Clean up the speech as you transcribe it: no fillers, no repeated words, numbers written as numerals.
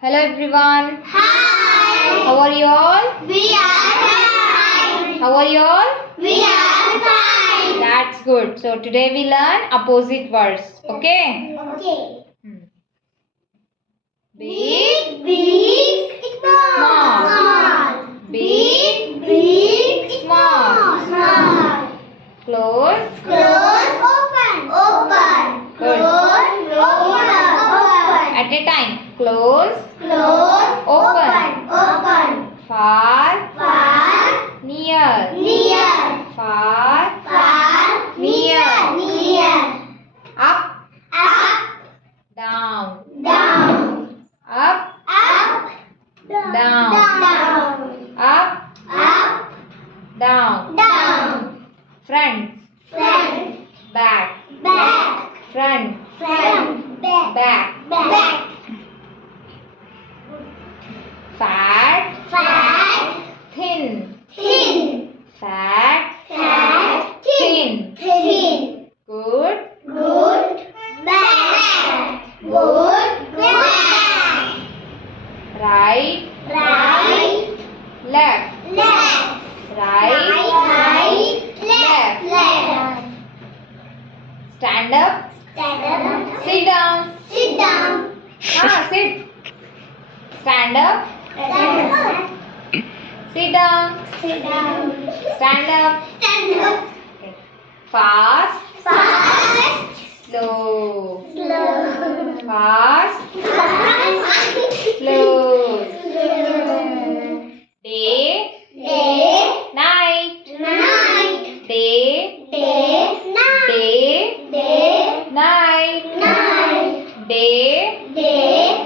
Hello everyone. Hi. How are you all? We are fine. How are you all? We are fine. That's good. So today we learn opposite words. Okay? Okay. Big, Big, small. Small. big, Big, small. Small. Close, Close, open. Open. Good. Close, open. Open. at a time. Close, Close, Open. Open. far, Far, near, near. far, Far, Near. near. up, Up, down, down. up, Up, Down. down. up, Up, down. down. Front, Front, back, back. front, Front, back. back. Back. Fat, Fat, thin, thin. fat, Fat, thin. thin. Good, Good, bad. Good, bad. right, Right, left, left. right, Right, left. left. stand up, Stand up. sit down. Sit down. Sit. Stand up, Stand up. sit down, Sit down. stand up. Stand up. Okay. Fast, Fast, slow, slow. fast, Fast, slow. slow. Day, Day, night, night. day, Day, night. day, Day, night, night. day, Day,